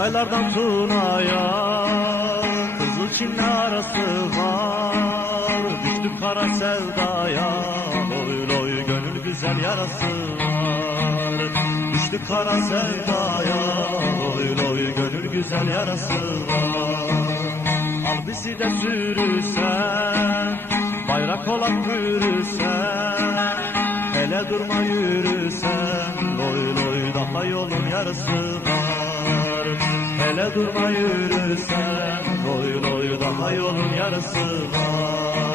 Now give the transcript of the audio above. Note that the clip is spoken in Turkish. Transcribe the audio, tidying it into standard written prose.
Hataylardan Tuna'ya Kızıl Çin'le arası var. Düştük kara sevdaya, loy loy gönül güzel yarası var. Düştük kara sevdaya, loy loy gönül güzel yarası var. Al bizi de sürüsen, bayrak olan bürüsen, hele durma yürüsen, loy loy daha yolun yarısı var. Hele durma yürüsen, loy loy daha yolun yarısı var.